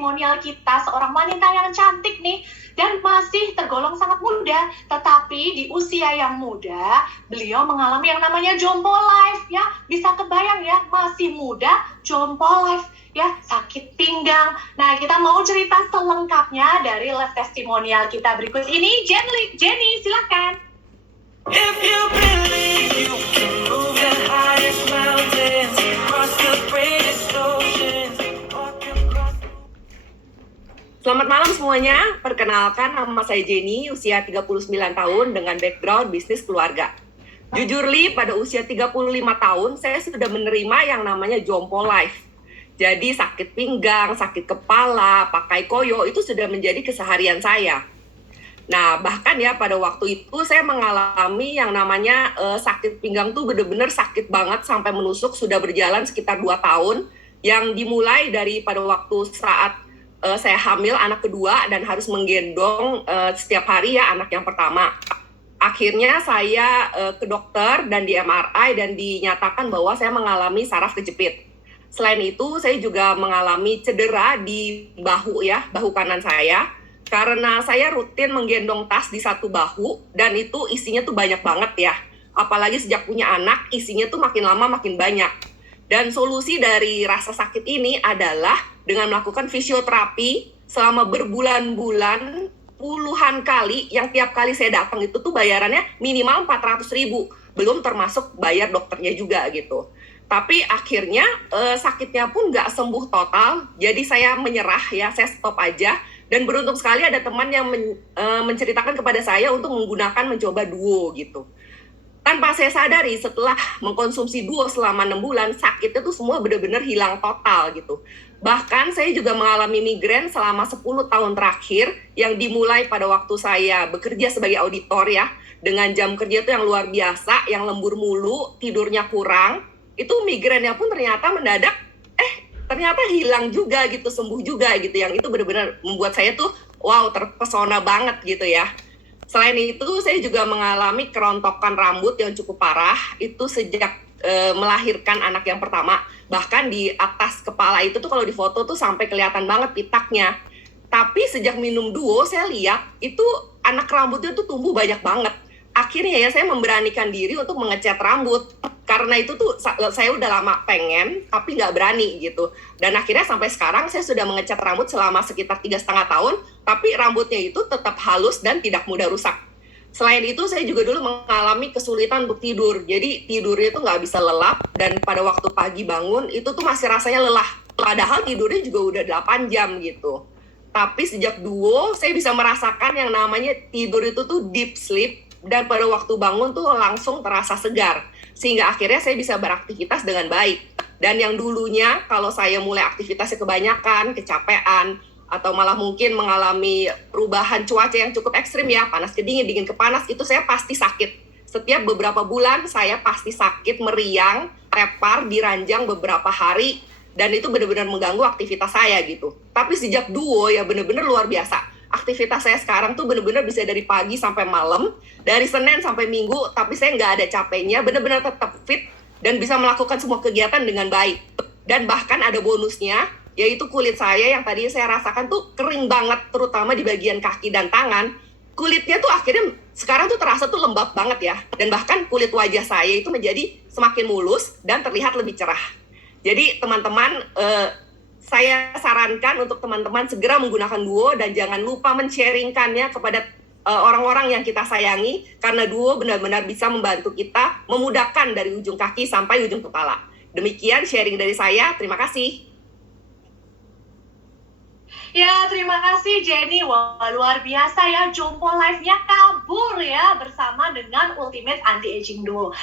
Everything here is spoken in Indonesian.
testimonial kita, seorang wanita yang cantik nih, dan masih tergolong sangat muda, tetapi di usia yang muda, beliau mengalami yang namanya jompo life, ya. Bisa kebayang ya, masih muda, jompo life, ya, sakit pinggang. Nah, kita mau cerita selengkapnya dari live testimonial kita berikut ini. Jenny, silakan. If you believe you can move the highest mountains, cross the greatest oceans, walk across. Selamat malam semuanya, perkenalkan nama saya Jenny, usia 39 tahun dengan background bisnis keluarga. Jujur Li, pada usia 35 tahun, saya sudah menerima yang namanya jompo life. Jadi sakit pinggang, sakit kepala, pakai koyo, itu sudah menjadi keseharian saya. Nah, bahkan ya pada waktu itu saya mengalami yang namanya sakit pinggang tuh bener-bener sakit banget sampai menusuk, sudah berjalan sekitar 2 tahun, yang dimulai dari pada waktu saat saya hamil anak kedua dan harus menggendong setiap hari ya anak yang pertama. Akhirnya saya ke dokter dan di MRI dan dinyatakan bahwa saya mengalami saraf kejepit. Selain itu saya juga mengalami cedera di bahu ya, bahu kanan saya. Karena saya rutin menggendong tas di satu bahu dan itu isinya tuh banyak banget ya. Apalagi sejak punya anak, isinya tuh makin lama makin banyak. Dan solusi dari rasa sakit ini adalah dengan melakukan fisioterapi selama berbulan-bulan, puluhan kali, yang tiap kali saya datang itu tuh bayarannya minimal 400.000, belum termasuk bayar dokternya juga gitu. Tapi akhirnya sakitnya pun nggak sembuh total, jadi saya menyerah ya, saya stop aja. Dan beruntung sekali ada teman yang menceritakan kepada saya untuk mencoba duo gitu. Tanpa saya sadari, setelah mengkonsumsi duo selama 6 bulan, sakitnya tuh semua benar-benar hilang total gitu. Bahkan saya juga mengalami migrain selama 10 tahun terakhir, yang dimulai pada waktu saya bekerja sebagai auditor ya, dengan jam kerja itu yang luar biasa, yang lembur mulu, tidurnya kurang, itu migrainnya pun ternyata mendadak, ternyata hilang juga gitu, sembuh juga gitu, yang itu benar-benar membuat saya tuh wow, terpesona banget gitu ya. Selain itu saya juga mengalami kerontokan rambut yang cukup parah, itu sejak melahirkan anak yang pertama. Bahkan di atas kepala itu tuh kalau di foto tuh sampai kelihatan banget pitaknya. Tapi sejak minum duo saya lihat itu anak rambutnya tuh tumbuh banyak banget. Akhirnya ya saya memberanikan diri untuk mengecat rambut. Karena itu tuh saya udah lama pengen, tapi nggak berani gitu. Dan akhirnya sampai sekarang saya sudah mengecat rambut selama sekitar 3,5 tahun, tapi rambutnya itu tetap halus dan tidak mudah rusak. Selain itu saya juga dulu mengalami kesulitan untuk tidur. Jadi tidurnya itu nggak bisa lelap, dan pada waktu pagi bangun itu tuh masih rasanya lelah. Padahal tidurnya juga udah 8 jam gitu. Tapi sejak duo saya bisa merasakan yang namanya tidur itu tuh deep sleep, dan pada waktu bangun tuh langsung terasa segar, sehingga akhirnya saya bisa beraktivitas dengan baik. Dan yang dulunya kalau saya mulai aktivitasnya kebanyakan, kecapean, atau malah mungkin mengalami perubahan cuaca yang cukup ekstrim ya, panas ke dingin, dingin ke panas, itu saya pasti sakit. Setiap beberapa bulan saya pasti sakit, meriang, tepar, diranjang beberapa hari, dan itu benar-benar mengganggu aktivitas saya gitu. Tapi sejak duo ya benar-benar luar biasa. Aktivitas saya sekarang tuh benar-benar bisa dari pagi sampai malam, dari Senin sampai Minggu, tapi saya nggak ada capeknya, benar-benar tetap fit dan bisa melakukan semua kegiatan dengan baik. Dan bahkan ada bonusnya, yaitu kulit saya yang tadi saya rasakan tuh kering banget, terutama di bagian kaki dan tangan. Kulitnya tuh akhirnya sekarang tuh terasa tuh lembab banget ya, dan bahkan kulit wajah saya itu menjadi semakin mulus dan terlihat lebih cerah. Jadi teman-teman, saya sarankan untuk teman-teman segera menggunakan duo dan jangan lupa men-sharingkannya kepada orang-orang yang kita sayangi, karena duo benar-benar bisa membantu kita memudahkan dari ujung kaki sampai ujung kepala. Demikian sharing dari saya, terima kasih. Ya, terima kasih Jenny. Wah, luar biasa ya, jompo life-nya kabur ya bersama dengan Ultimate Anti-Aging Duo.